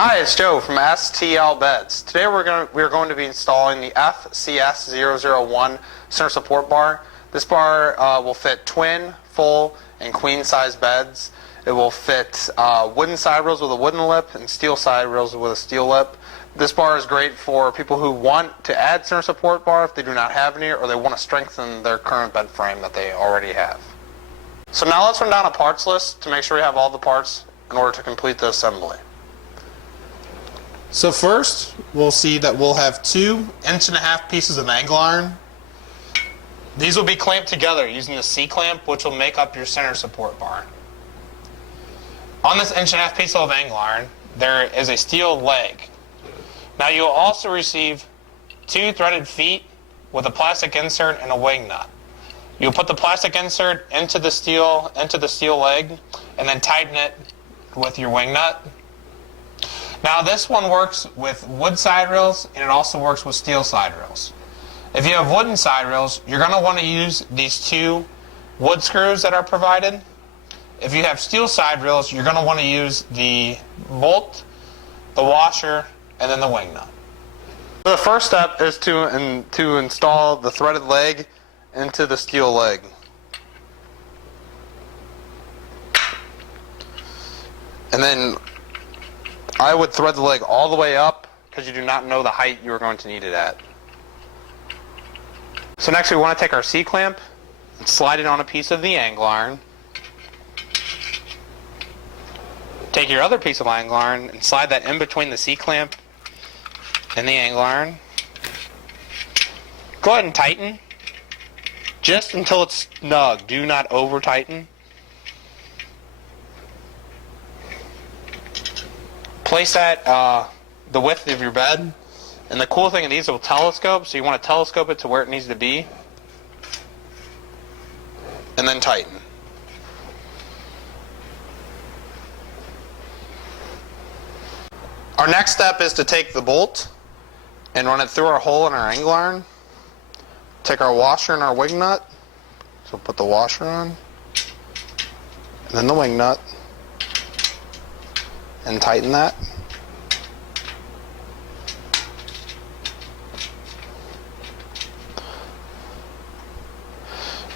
Hi, it's Joe from STL Beds. Today we're going to be installing the FCS001 center support bar. This bar will fit twin, full, and queen size beds. It will fit wooden side rails with a wooden lip and steel side rails with a steel lip. This bar is great for people who want to add center support bar if they do not have any, or they want to strengthen their current bed frame that they already have. So now let's run down a parts list to make sure we have all the parts in order to complete the assembly. So first, we'll see that we'll have 2 1.5-inch pieces of angle iron. These will be clamped together using the C-clamp, which will make up your center support bar. On this 1.5-inch piece of angle iron, there is a steel leg. Now you'll also receive 2 threaded feet with a plastic insert and a wing nut. You'll put the plastic insert into the steel leg and then tighten it with your wing nut. Now this one works with wood side rails and it also works with steel side rails. If you have wooden side rails, you're going to want to use these 2 wood screws that are provided. If you have steel side rails, you're going to want to use the bolt, the washer, and then the wing nut. The first step is to install the threaded leg into the steel leg. And then I would thread the leg all the way up because you do not know the height you are going to need it at. So next we want to take our C-clamp and slide it on a piece of the angle iron. Take your other piece of angle iron and slide that in between the C-clamp and the angle iron. Go ahead and tighten just until it's snug. Do not over tighten. Place that the width of your bed, and the cool thing of these will telescope, so you want to telescope it to where it needs to be, and then tighten. Our next step is to take the bolt and run it through our hole in our angle iron. Take our washer and our wing nut, so put the washer on, and then the wing nut, and tighten that.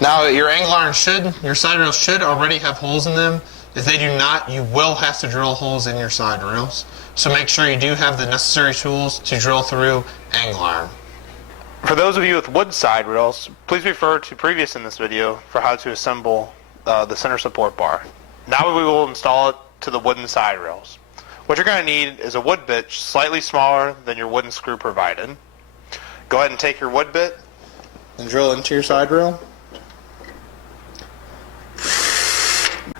Now your angle iron your side rails should already have holes in them. If they do not, you will have to drill holes in your side rails. So make sure you do have the necessary tools to drill through angle iron. For those of you with wood side rails, please refer to previous in this video for how to assemble the center support bar. Now we will install it to the wooden side rails. What you're going to need is a wood bit slightly smaller than your wooden screw provided. Go ahead and take your wood bit and drill into your side rail.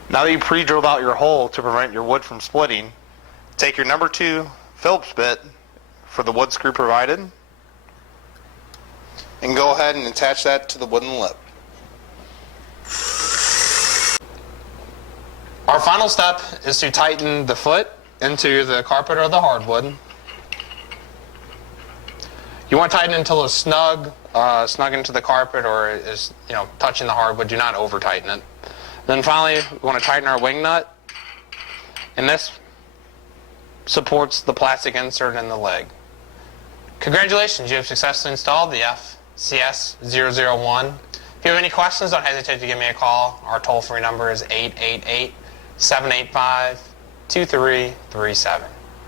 Now that you pre-drilled out your hole to prevent your wood from splitting, take your number 2 Phillips bit for the wood screw provided and go ahead and attach that to the wooden lip. Our final step is to tighten the foot into the carpet or the hardwood. You want to tighten until it's snug into the carpet or is touching the hardwood. Do not over tighten it. Then finally, we want to tighten our wing nut, and this supports the plastic insert in the leg. Congratulations, you have successfully installed the FCS001. If you have any questions, don't hesitate to give me a call. Our toll-free number is 888-785-2337.